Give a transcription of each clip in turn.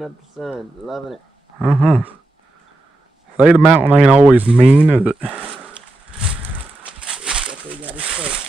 Up the sun, loving it. Say the mountain ain't always mean, is it? It's definitely got his face.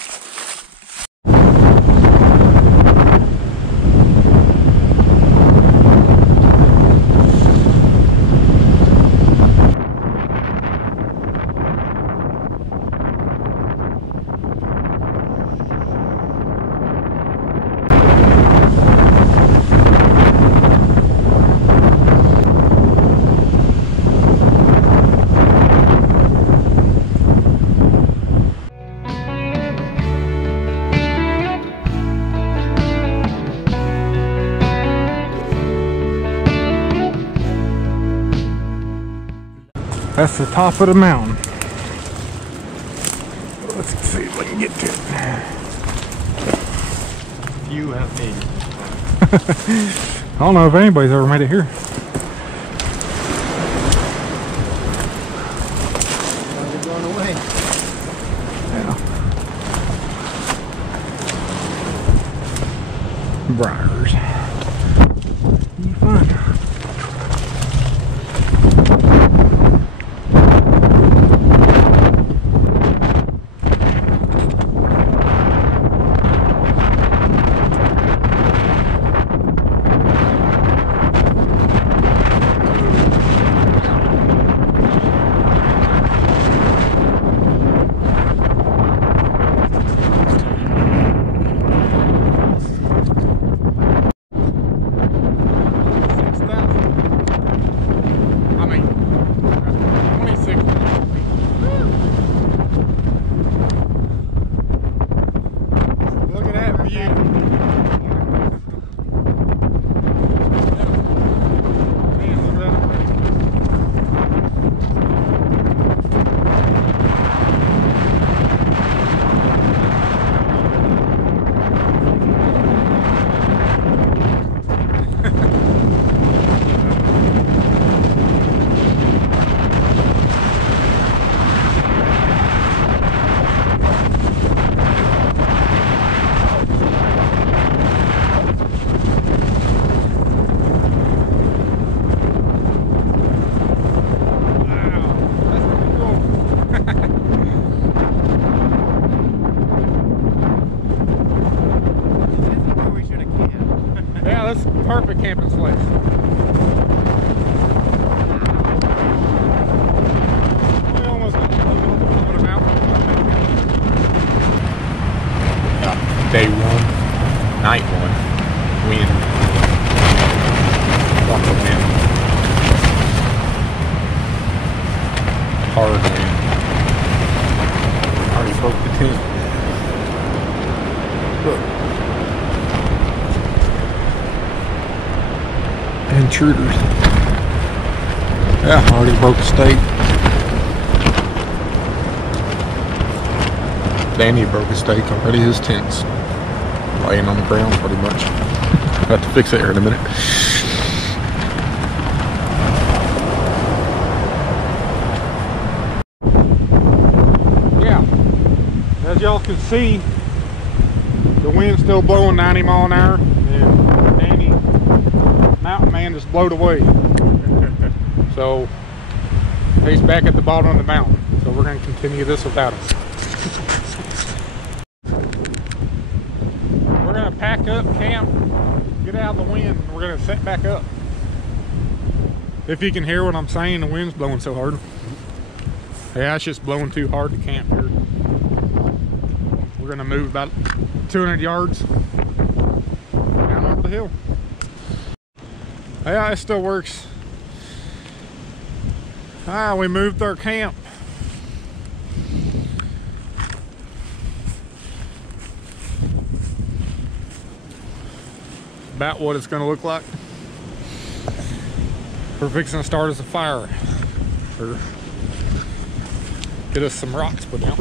That's the top of the mountain. Let's see if I can get to it. Few have made it. I don't know if anybody's ever made it here. They're going away. Yeah. Briars. Be fun. Yeah, that's a perfect camping place. We almost got to the top of the mountain. Day one, night one, wind. Lots of wind. Hard wind. Already broke the tent. Look. Intruders. Yeah, already broke the stake. Danny broke his stake already. His tent's laying on the ground pretty much. I'll have to fix it here in a minute. Yeah, as y'all can see, the wind's still blowing 90 mile an hour, and Danny, mountain man, just blowed away. So he's back at the bottom of the mountain. So we're going to continue this without us. We're going to pack up, camp, get out of the wind, and we're going to set back up. If you can hear what I'm saying, the wind's blowing so hard. Yeah, it's just blowing too hard to camp here. We're going to move about 200 yards down over the hill. Yeah, it still works. We moved our camp. About what it's going to look like. We're fixing to start us a fire. Or get us some rocks put out.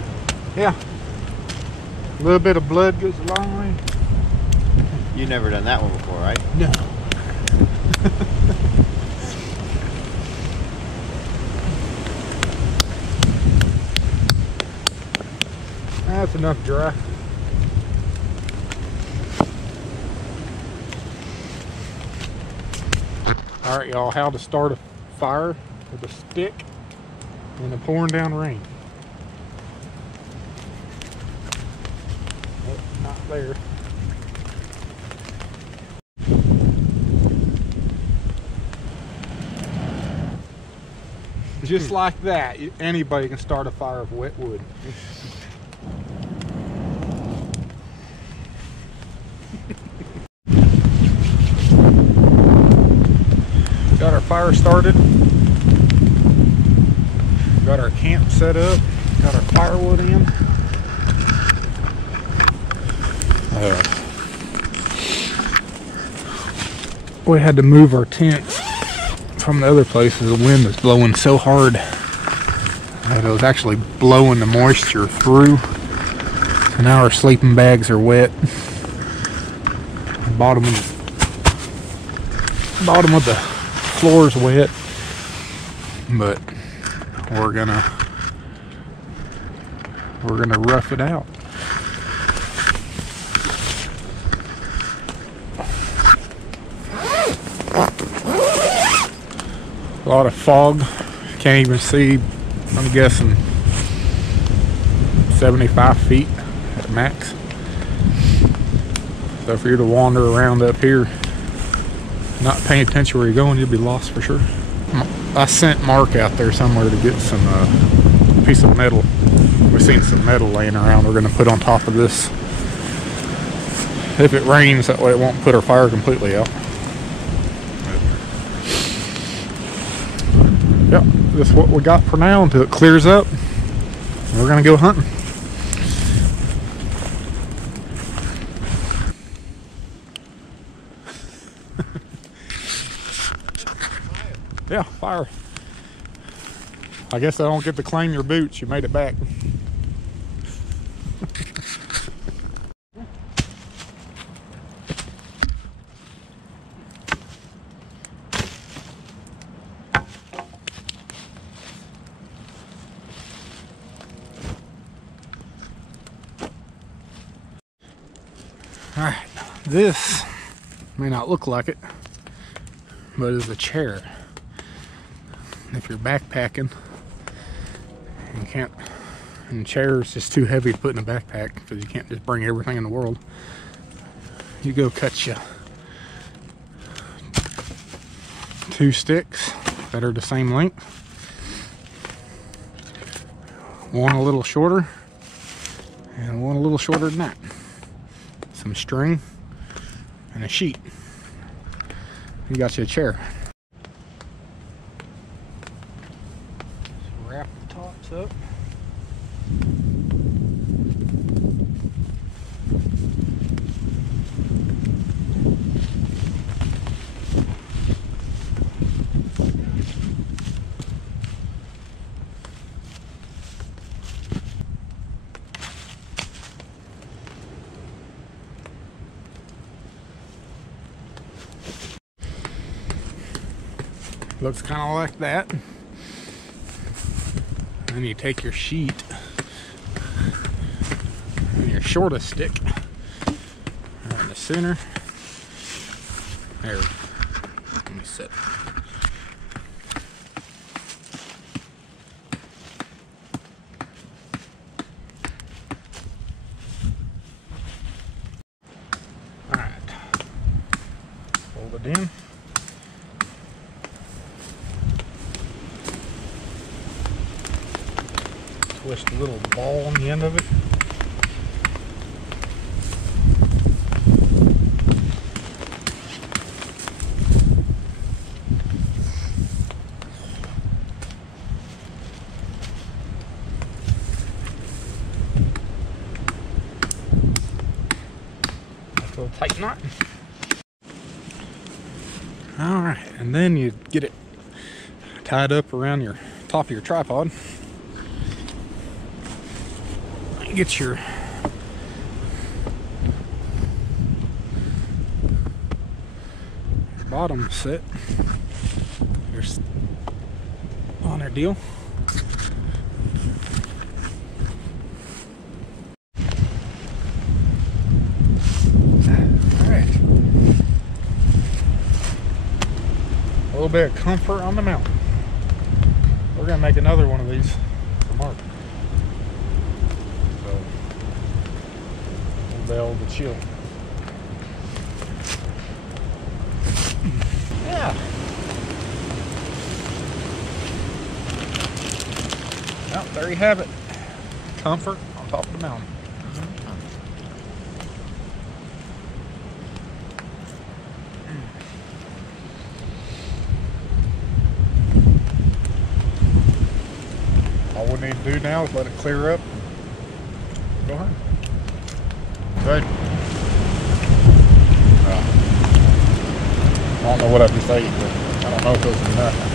Sure. Yeah. A little bit of blood goes a long way. You've never done that one before, right? No. That's enough dry. Alright y'all, how to start a fire with a stick in the pouring down rain. Oh, not there. Just like that, anybody can start a fire of wet wood. Got our fire started. Got our camp set up. Got our firewood in. We had to move our tents from the other places. The wind was blowing so hard that it was actually blowing the moisture through. So now our sleeping bags are wet. The bottom of the floor's wet, but we're gonna rough it out. A lot of fog, can't even see. I'm guessing 75 feet at max. So if you're to wander around up here not paying attention where you're going, you'll be lost for sure. I sent Mark out there somewhere to get some piece of metal. We've seen some metal laying around we're going to put on top of this. If it rains, that way it won't put our fire completely out. Yep, this is what we got for now until it clears up. We're going to go hunting. Yeah, fire. I guess I don't get to claim your boots. You made it back. All right, this may not look like it, but it's a chair. If you're backpacking and can't, and chair is just too heavy to put in a backpack because you can't just bring everything in the world, you go cut you 2 sticks that are the same length, one a little shorter and one a little shorter than that, some string and a sheet. You got you a chair. Wrap the tops up. Looks kind of like that. Then you take your sheet and your shortest stick right in the center. There. Let me sit. All right. Fold it in. Twist a little ball on the end of it. That's a little tight knot. All right, and then you get it tied up around your top of your tripod. get your bottom set. Here's on our deal. Alright. A little bit of comfort on the mountain. We're gonna make another one of these for Mark. So we'll be able to chill. Yeah. Well, there you have it. Comfort on top of the mountain. All we need to do now is let it clear up. Go ahead. Good. I don't know what I just ate, but I don't know if it was enough.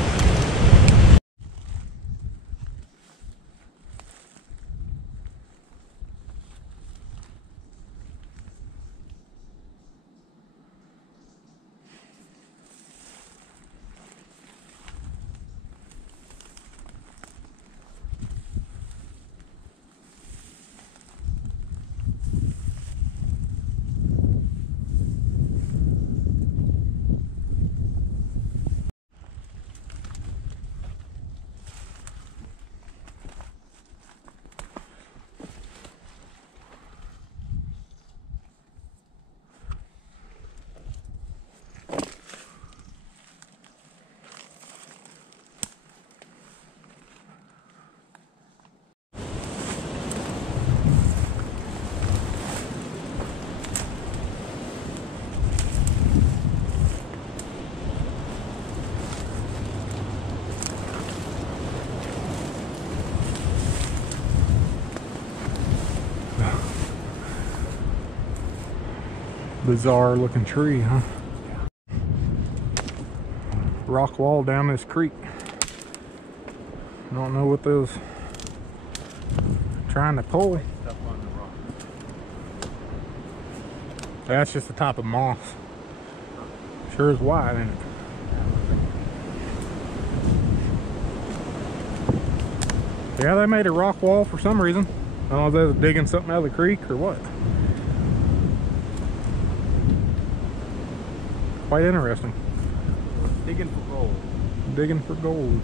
Bizarre looking tree, huh? Rock wall down this creek. I don't know what those trying to pull. That's just the top of moss. Sure is wide, ain't it? Yeah, they made a rock wall for some reason. I don't know if they was digging something out of the creek or what. Quite interesting. Digging for gold. Digging for gold.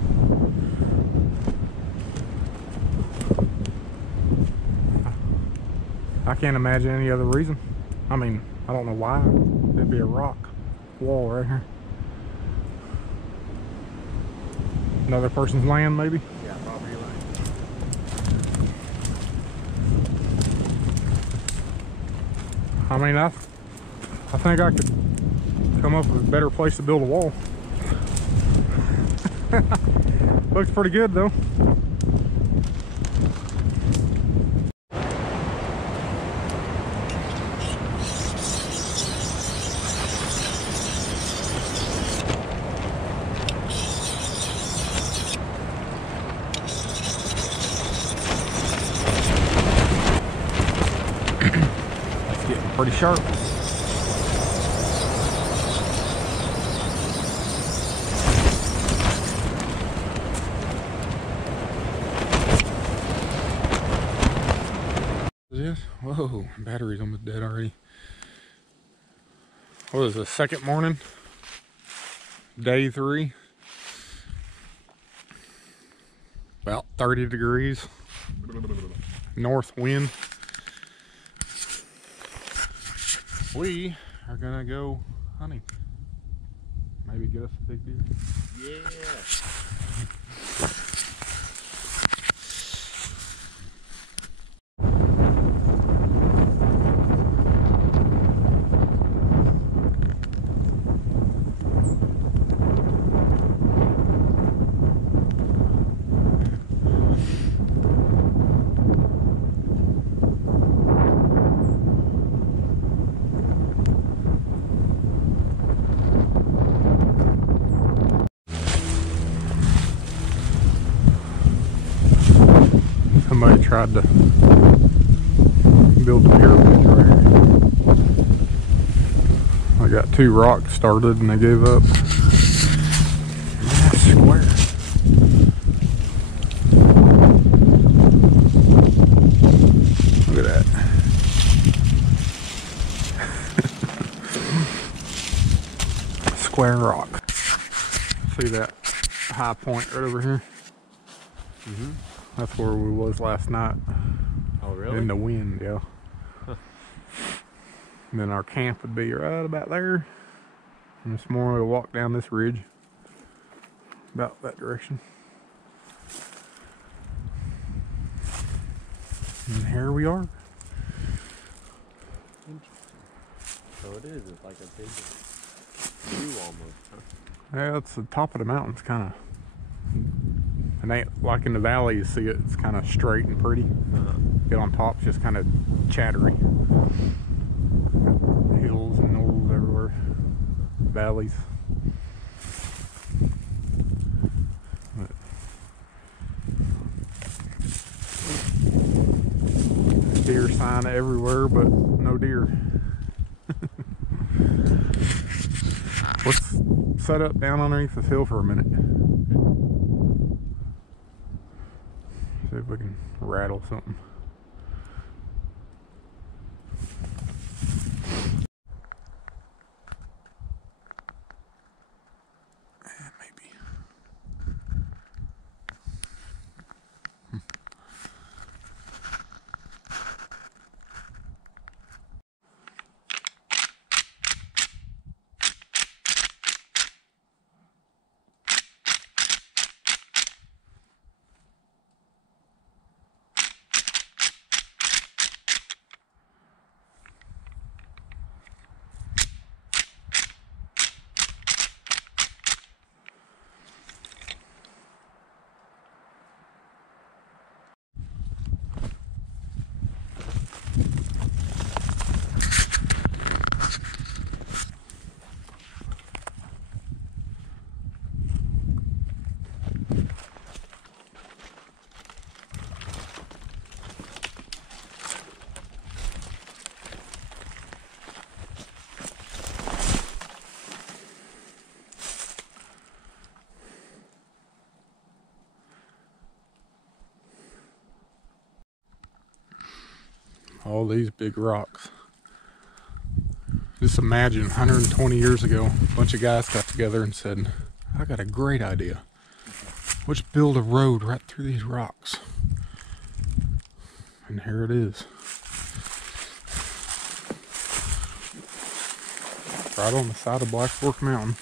I can't imagine any other reason. I mean, I don't know why. There'd be a rock wall right here. Another person's land, maybe? Yeah, property line. I mean, I think I could come up with a better place to build a wall. Looks pretty good though. That's getting pretty sharp. Whoa, battery's almost dead already. What is the second morning? Day 3. About 30 degrees. North wind. We are gonna go hunting. Maybe get us a big deer. Yeah. Somebody tried to Build a pyramid right here. I got 2 rocks started and they gave up. That's square. Look at that. Square rock. See that high point right over here? Mm-hmm. That's where we was last night. Oh, really? In the wind, yeah. Huh. And then our camp would be right about there. And this morning we'll walk down this ridge. About that direction. And here we are. So it is. It's like a big view almost, huh? Yeah, it's the top of the mountains, kind of. And ain't like in the valley, you see it's kind of straight and pretty. Get on top, it's just kind of chattery. Hills and knolls everywhere. Valleys. Deer sign everywhere, but no deer. Let's set up down underneath this hill for a minute. See if we can rattle something. Maybe. All these big rocks. Just imagine 120 years ago, a bunch of guys got together and said, I got a great idea. Let's build a road right through these rocks. And here it is. Right on the side of Black Fork Mountain.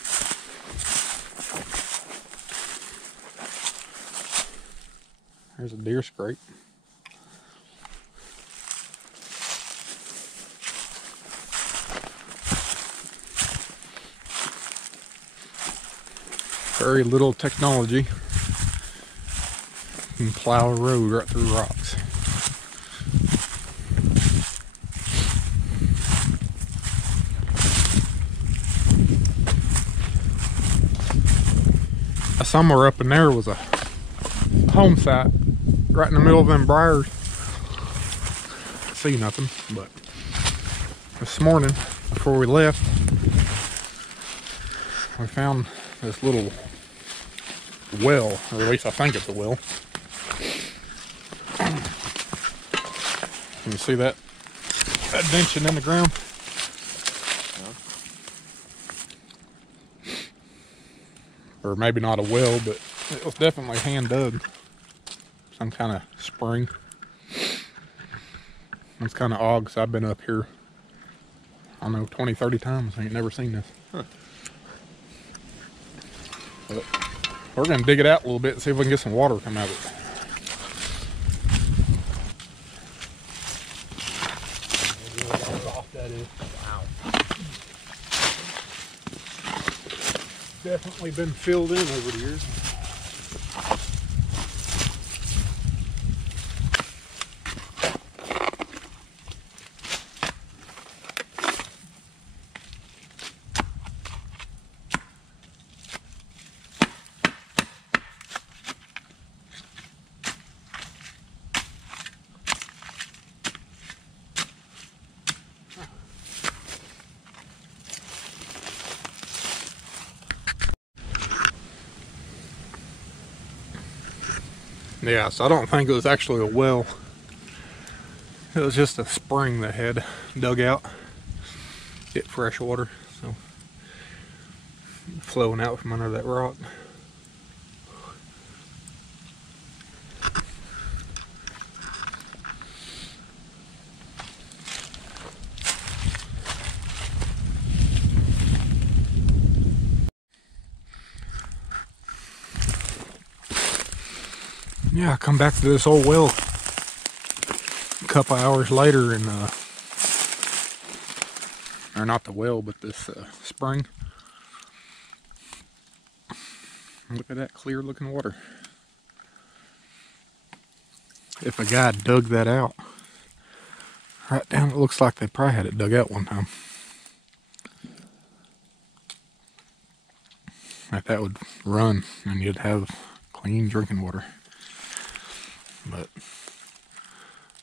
There's a deer scrape. Very little technology. You can plow a road right through rocks. Somewhere up in there was a home site right in the middle of them briars. See nothing, but this morning before we left, we found this little well, or at least I think it's a well. Can you see that dention in the ground? Or maybe not a well, but it was definitely hand dug. Some kind of spring. It's kind of odd because I've been up here, I don't know, 20, 30 times. I ain't never seen this. Huh. But we're going to dig it out a little bit and see if we can get some water come out of it. Definitely been filled in over the years. Yeah, so I don't think it was actually a well. It was just a spring that had dug out, get fresh water, so flowing out from under that rock. Yeah, I come back to this old well a couple hours later, and or not the well, but this spring. Look at that clear looking water. If a guy dug that out, right down, it looks like they probably had it dug out one time. Like that would run and you'd have clean drinking water. But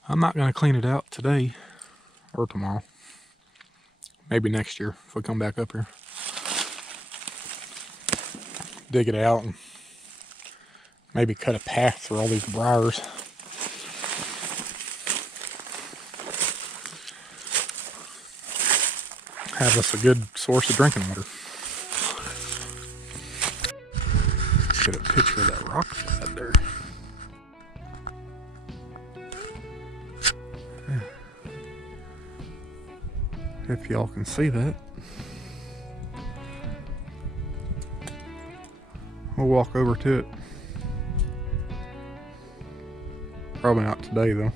I'm not going to clean it out today or tomorrow. Maybe next year if we come back up here. Dig it out and maybe cut a path through all these briars. Have us a good source of drinking water. Get a picture of that rock slide there. If y'all can see that. We'll walk over to it. Probably not today though.